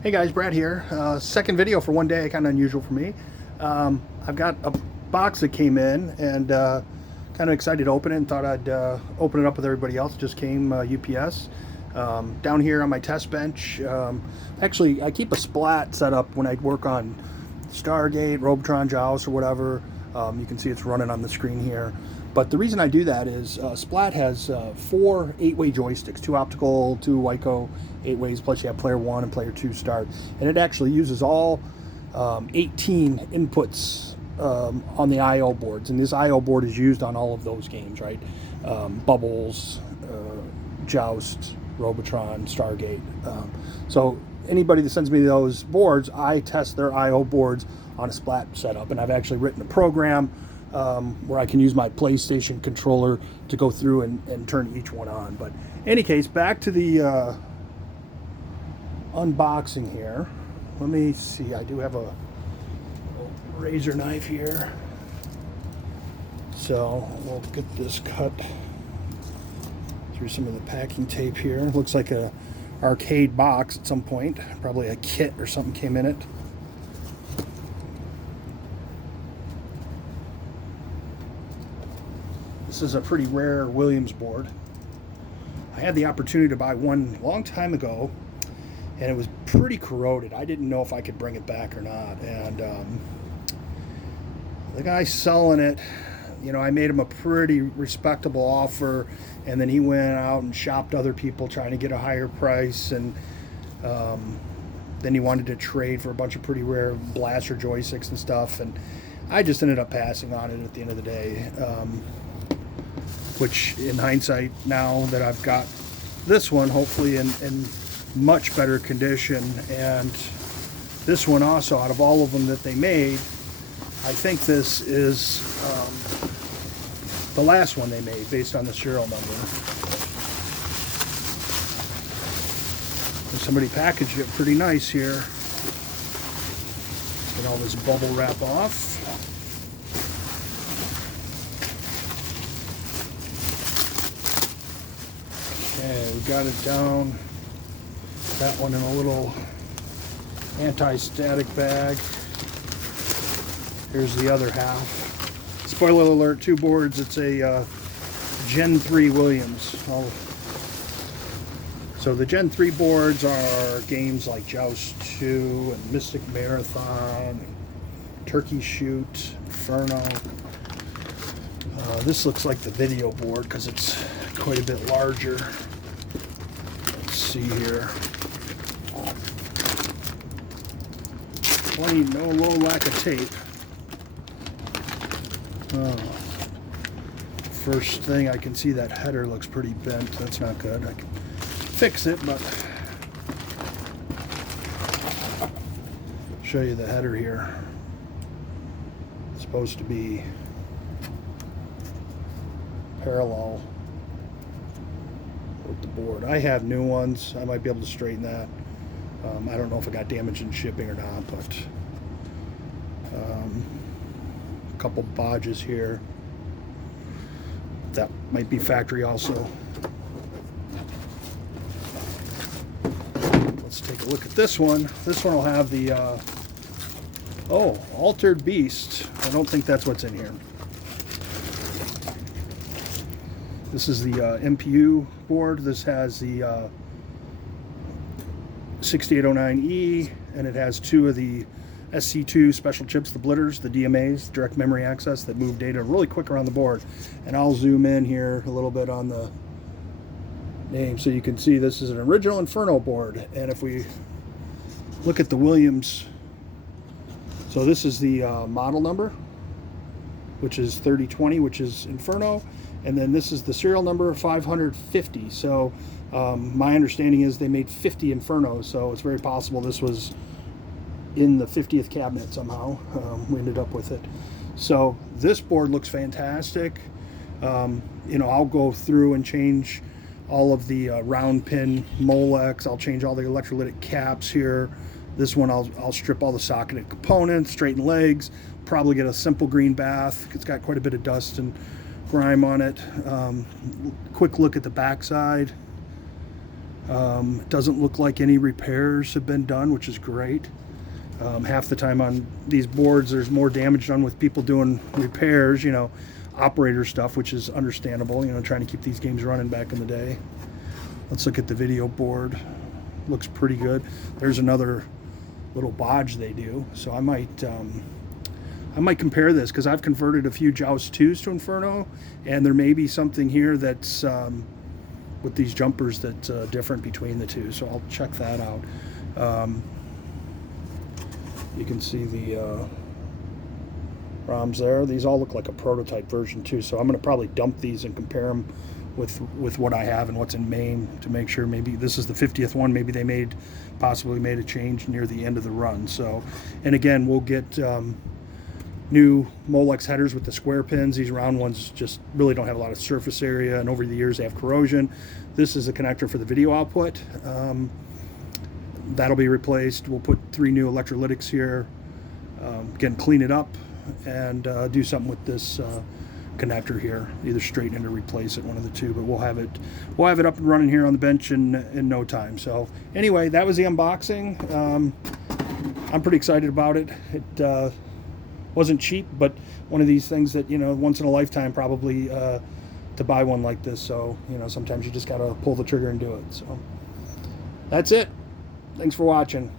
Hey guys, Brad here. Second video for one day, kind of unusual for me. I've got a box that came in and kind of excited to open it and thought I'd open it up with everybody else. Just came UPS. Down here on my test bench, actually I keep a splat set up when I work on Stargate, Robotron, Joust, or whatever. You can see it's running on the screen here. But the reason I do that is Splat has 4 8-way joysticks, 2 optical, 2 Wyco 8-ways, plus you have player 1 and player 2 start. And it actually uses all 18 inputs on the I/O boards. And this I/O board is used on all of those games, right? Bubbles, Joust, Robotron, Stargate. So anybody that sends me those boards, I test their I/O boards on a Splat setup. And I've actually written a program where I can use my PlayStation controller to go through and turn each one on. But in any case, back to the unboxing here. Let me see, I do have a razor knife here. So we'll get this cut through some of the packing tape here. Looks like a arcade box at some point. Probably a kit or something came in it. This is a pretty rare Williams board. I had the opportunity to buy one a long time ago, and it was pretty corroded. I didn't know if I could bring it back or not. And the guy selling it, you know, I made him a pretty respectable offer, and then he went out and shopped other people trying to get a higher price, and then he wanted to trade for a bunch of pretty rare blaster joysticks and stuff, and I just ended up passing on it at the end of the day. Which in hindsight, now that I've got this one hopefully in much better condition, and this one also, out of all of them that they made, I think this is the last one they made based on the serial number. And somebody packaged it pretty nice here. Get all this bubble wrap off. Okay, we got it down. That one in a little anti-static bag. Here's the other half. Spoiler alert, 2 boards. It's a Gen 3 Williams. So the Gen 3 boards are games like Joust 2 and Mystic Marathon, Turkey Shoot, Inferno. This looks like the video board because it's quite a bit larger. Let's see here. Plain, no low lack of tape. First thing, I can see that header looks pretty bent. That's not good. I can fix it, but show you the header here. It's supposed to be parallel with the board. I have new ones. I might be able to straighten that. I don't know if it got damaged in shipping or not, but a couple bodges here. That might be factory also. Let's take a look at this one. This one will have the Altered Beast. I don't think that's what's in here. This is the MPU board. This has the 6809E, and it has 2 of the SC2 special chips, the blitters, the DMAs, direct memory access, that move data really quick around the board. And I'll zoom in here a little bit on the name so you can see this is an original Inferno board. And if we look at the Williams, so this is the model number, which is 3020, which is Inferno. And then this is the serial number 550. So my understanding is they made 50 Infernos, so it's very possible this was in the 50th cabinet somehow. We ended up with it. So this board looks fantastic. You know, I'll go through and change all of the round pin Molex. I'll change all the electrolytic caps here. This one I'll strip all the socketed components, straighten legs, probably get a simple green bath. It's got quite a bit of dust and grime on it. Quick look at the backside. Doesn't look like any repairs have been done, which is great. Half the time on these boards there's more damage done with people doing repairs, you know, operator stuff, which is understandable, you know, trying to keep these games running back in the day. Let's look at the video board. Looks pretty good. There's another little bodge they do, so I might compare this, because I've converted a few Joust 2s to Inferno, and there may be something here that's with these jumpers that's different between the two, so I'll check that out. You can see the ROMs there. These all look like a prototype version too, so I'm going to probably dump these and compare them with what I have and what's in main, to make sure maybe this is the 50th one. Maybe they possibly made a change near the end of the run. So, and again, we'll get new Molex headers with the square pins. These round ones just really don't have a lot of surface area, and over the years they have corrosion. This is a connector for the video output. That'll be replaced. We'll put 3 new electrolytics here, again, clean it up, and do something with this connector here, either straighten it or replace it, one of the two. But we'll have it up and running here on the bench in no time. So anyway, that was the unboxing. I'm pretty excited about it. It wasn't cheap, but one of these things that, you know, once in a lifetime probably to buy one like this. So, you know, sometimes you just gotta pull the trigger and do it. So that's it. Thanks for watching.